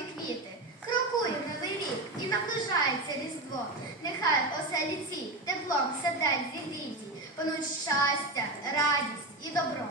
червоні квіти. Крокує новий рік і наближається різдво. Нехай оселі ці теплом сердець зігріті, пануть щастя, радість і добро.